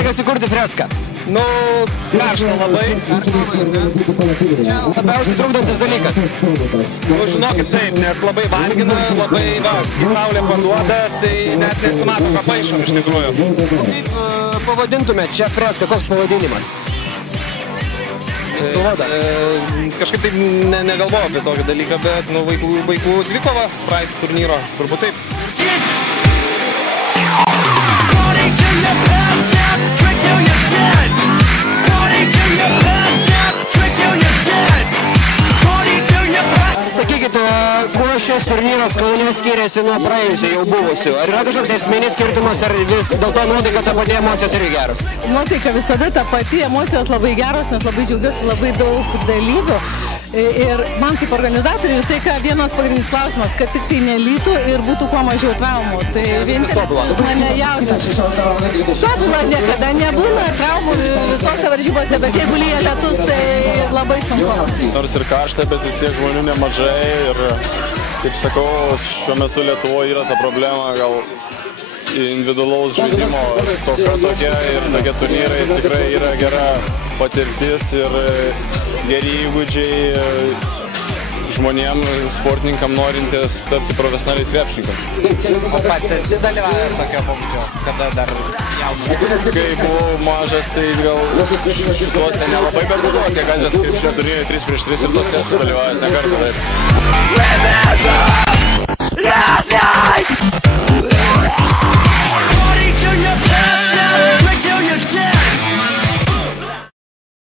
sekasi kurti freską? Nu, karšta labai. Labiausiai trukdantis dalykas. Nu, žinokit taip, nes labai valgina, labai, va, kai saulė paduoda, tai net nesimato, ką paišom iš tikrųjų. Kaip pavadintumėt čia freską, koks pavadinimas? Kažkaip taip negalvoju apie tokį dalyką, bet nu, vaikų dvikova, Sprite turnyro, turbūt taip. Sakykite, kuo šis turnyras Kaune skiriasi nuo praėjusių jau buvusių? Ar yra kažkoks esminis skirtumas, ar vis dėl to nuotaika ta pati, emocijos irgi geros? Nuotaika visada ta pati, emocijos labai geros, nes labai džiaugiuosi labai daug dalyvių. Ir man kaip organizatoriui tai vienas pagrindinis klausimas, kad tik tai nelytų ir būtų kuo mažiau traumų. Tai vienintelis mane jaudina. Tobula niekada nebūna traumų visose varžybose, bet jeigu lyja lietus, tai labai sunku. Nors ir karšta, bet vis tiek žmonių nemažai ir, kaip sakau, šiuo metu Lietuvoje yra ta problema, gal individualaus žaidimo stoka tokia ir tokie turnyrai tikrai yra gera patirtis ir geri įgūdžiai žmonėm, sportininkam norintys tapti profesionaliais krepšininkam. O pats esi dalyvavęs tokio pobūdžio, kada dar jaunas? Kai buvau mažas, tai gal šituose nelabai, bet buvo tiek Andrės krepšinio turnyrai 3x3 ir tose esu dalyvavęs ne kartą.